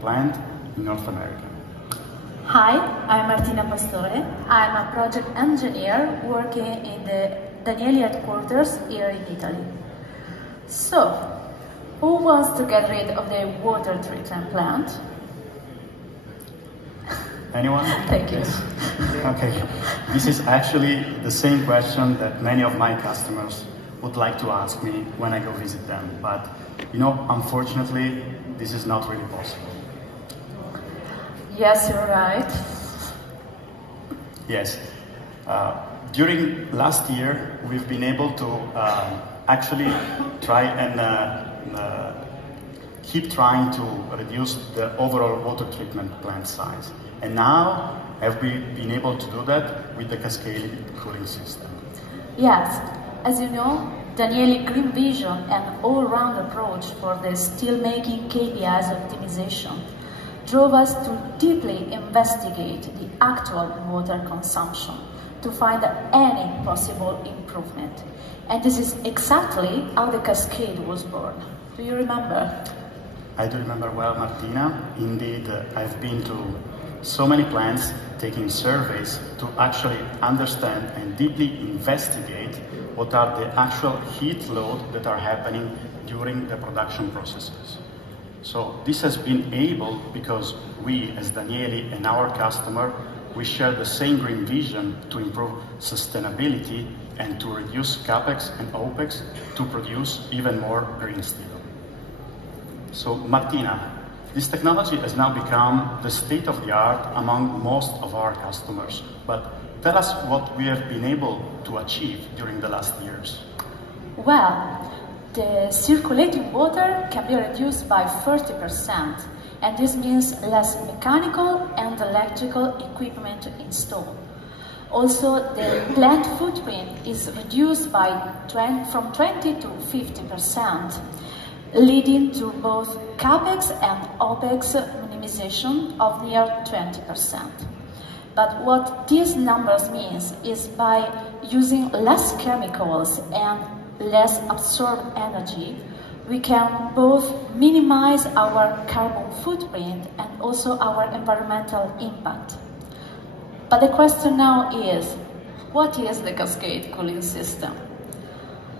plant in North America. Hi, I'm Martina Pastore. I'm a project engineer working in the Danieli headquarters here in Italy. So, who wants to get rid of the water treatment plant? Anyone? Thank you. Yes. Okay. This is actually the same question that many of my customers would like to ask me when I go visit them. But, unfortunately, this is not really possible. Yes, you're right. Yes. During last year, we've been able to actually try and keep trying to reduce the overall water treatment plant size. And now, have we been able to do that with the cascaded cooling system? Yes, as you know, Danieli Green Vision and all-round approach for the steelmaking KPIs optimization drove us to deeply investigate the actual water consumption to find any possible improvement. And this is exactly how the cascade was born. Do you remember? I do remember well, Martina. Indeed, I've been to so many plants taking surveys to actually understand and deeply investigate what are the actual heat load that are happening during the production processes. So this has been able because we, as Danieli and our customer, we share the same green vision to improve sustainability and to reduce CapEx and OpEx to produce even more green steel. So Martina, this technology has now become the state of the art among most of our customers. But tell us what we have been able to achieve during the last years. Well, the circulating water can be reduced by 30%, and this means less mechanical and electrical equipment to install. Also, the plant footprint is reduced from 20 to 50%, leading to both CapEx and OpEx minimization of near 20%. But what these numbers means is by using less chemicals and less absorbed energy, we can both minimize our carbon footprint and also our environmental impact. But the question now is, what is the cascade cooling system?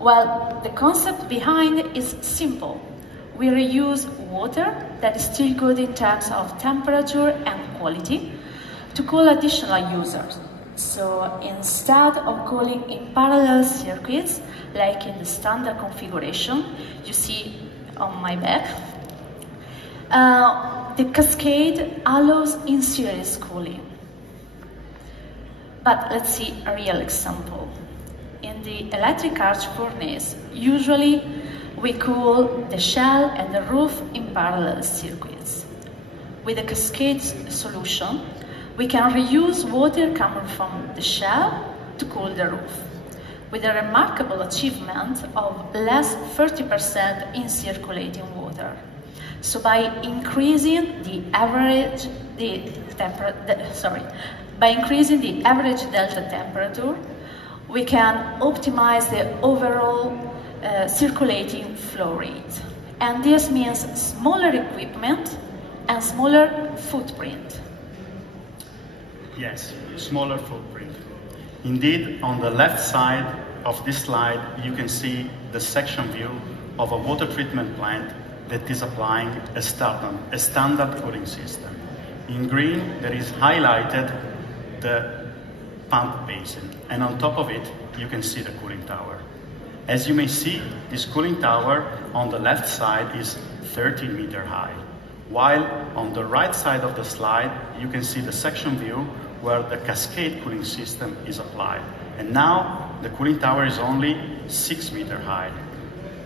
Well, the concept behind it is simple. We reuse water that is still good in terms of temperature and quality to cool additional users. So instead of cooling in parallel circuits, like in the standard configuration you see on my back, the cascade allows in-series cooling. But let's see a real example. In the electric arc furnace, usually we cool the shell and the roof in parallel circuits. With a cascade solution, we can reuse water coming from the shell to cool the roof, with a remarkable achievement of less 30% in circulating water. So by increasing the average delta temperature, we can optimize the overall circulating flow rate. And this means smaller equipment and smaller footprint. Yes, smaller footprint. Indeed, on the left side of this slide, you can see the section view of a water treatment plant that is applying a standard cooling system. In green, there is highlighted the pump basin, and on top of it, you can see the cooling tower. As you may see, this cooling tower on the left side is 13 meters high, while on the right side of the slide, you can see the section view where the cascade cooling system is applied. And now the cooling tower is only 6 meters high.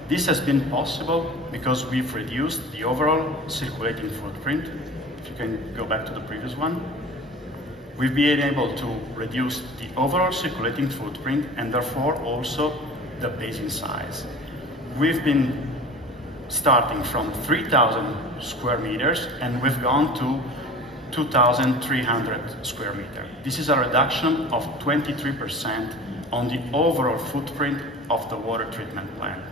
This has been possible because we've reduced the overall circulating footprint. If you can go back to the previous one. We've been able to reduce the overall circulating footprint and therefore also the basin size. We've been starting from 3,000 square meters and we've gone to 2,300 square meters. This is a reduction of 23% on the overall footprint of the water treatment plant.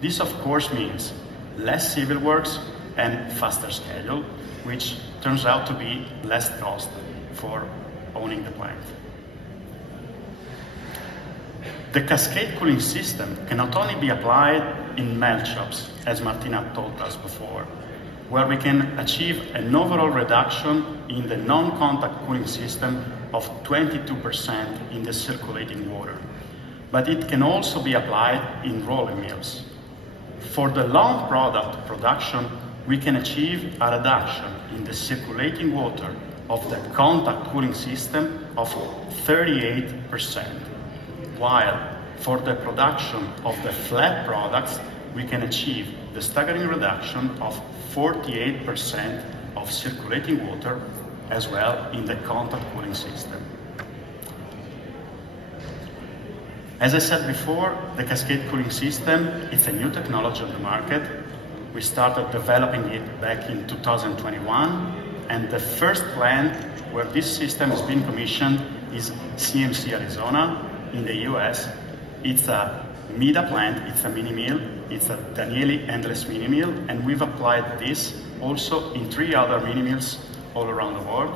This of course means less civil works, and faster schedule, which turns out to be less cost for owning the plant. The cascade cooling system can not only be applied in melt shops, as Martina told us before, where we can achieve an overall reduction in the non-contact cooling system of 22% in the circulating water, but it can also be applied in rolling mills. For the long product production, we can achieve a reduction in the circulating water of the contact cooling system of 38%, while for the production of the flat products, we can achieve the staggering reduction of 48% of circulating water as well in the contact cooling system. As I said before, the cascade cooling system is a new technology on the market. We started developing it back in 2021, and the first plant where this system has been commissioned is CMC Arizona in the US. It's a MIDA plant, it's a mini mill, it's a Danieli endless mini mill, and we've applied this also in 3 other mini mills all around the world.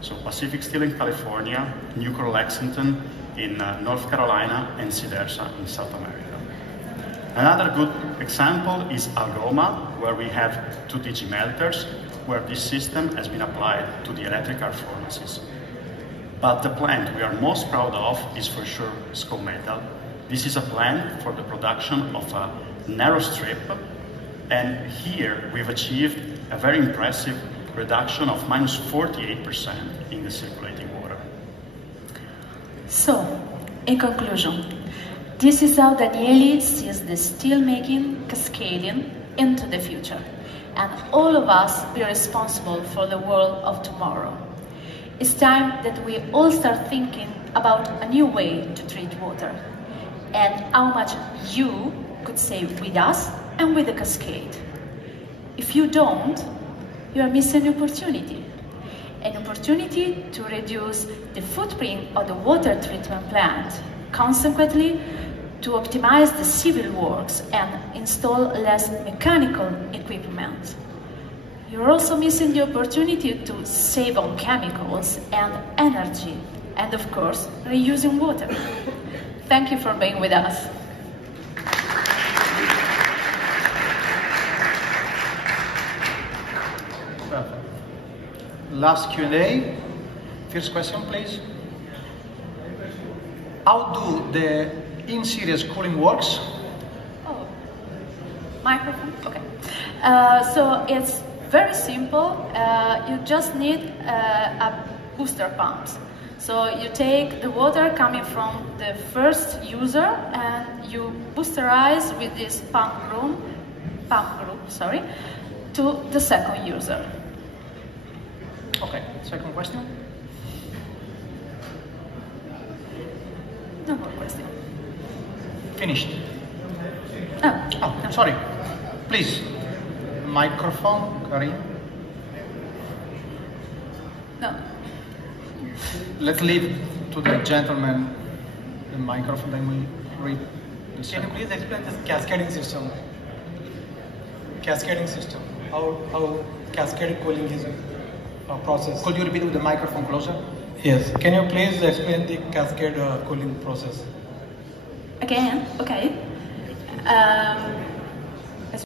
So Pacific Steel in California, Nucor Lexington in North Carolina, and Sidersa in South America. Another good example is Algoma, where we have 2TG melters, where this system has been applied to the electric arc furnaces. But the plant we are most proud of is for sure Scope Metal. This is a plant for the production of a narrow strip, and here we've achieved a very impressive reduction of minus 48% in the circulating water. So, in conclusion, this is how Danieli sees the steelmaking cascading into the future, and all of us be responsible for the world of tomorrow. It's time that we all start thinking about a new way to treat water, and how much you could save with us and with the cascade. If you don't, you are missing an opportunity. An opportunity to reduce the footprint of the water treatment plant, consequently to optimize the civil works and install less mechanical equipment. You're also missing the opportunity to save on chemicals and energy, and of course, reusing water. Thank you for being with us. Perfect. Last Q&A. First question, please. How do the in-series cooling works? Oh, microphone? Okay. So it's very simple. You just need a booster pump. So you take the water coming from the first user and you boosterize with this pump group, to the second user. Okay, second question. No more question. Finished. Oh, no. Sorry. Please, microphone, Karim. No. Let's leave to the gentleman the microphone, then we read the Can you second. please explain this cascading system? Cascading system. How cascade cooling is a process? Could you repeat with the microphone closer? Yes. Can you please explain the cascade cooling process? Again, okay.